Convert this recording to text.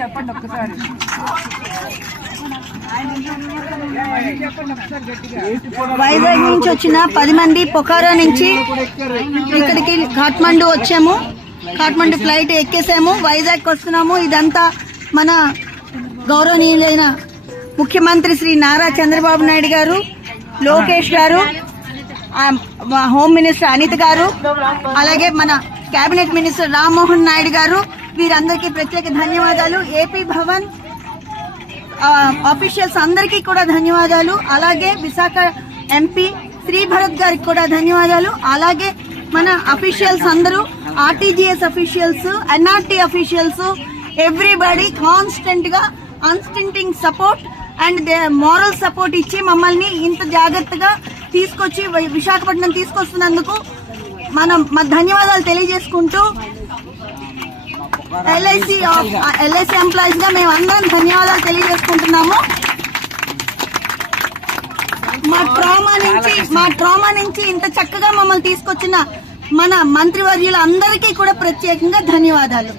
చెప్పండి ఒక్కసారి. వైజాగ్ నుంచి వచ్చిన 10 మంది పొఖారా నుంచి ఇక్కడికి కాఠ్మండు వచ్చాము. కాఠ్మండు ఫ్లైట్ ఎక్కేసాము, వైజాగ్ వస్తున్నాము. ఇదంతా మన గౌరవనీయులైన ముఖ్యమంత్రి శ్రీ నారా చంద్రబాబు నాయుడు గారు, లోకేష్ గారు, హోమ్ మినిస్టర్ అనిత గారు, అలాగే మన కేబినెట్ మినిస్టర్ రామ్మోహన్ నాయుడు గారు, వీరందరికీ ప్రత్యేక ధన్యవాదాలు. ఏపీ భవన్ ఆఫీషియల్స్ అందరికీ కూడా ధన్యవాదాలు. అలాగే విశాఖ ఎంపీ శ్రీ భరత్ గారికి కూడా ధన్యవాదాలు. అలాగే మన అఫీషియల్స్ అందరూ, RTGS officials, NRT officials, everybody constant గా unstinting support and moral support ఇచ్చి మమ్మల్ని ఇంత జాగ్రత్తగా తీసుకొచ్చి విశాఖపట్నం తీసుకొస్తున్నందుకు మనం ధన్యవాదాలు తెలియజేసుకుంటూ ఎల్ఐసి ఎంప్లాయీస్ గా మేము అందరం ధన్యవాదాలు తెలియజేసుకుంటున్నాము. మా ట్రామా నుంచి ఇంత చక్కగా మమ్మల్ని తీసుకొచ్చిన మన మంత్రివర్యులందరికీ కూడా ప్రత్యేకంగా ధన్యవాదాలు.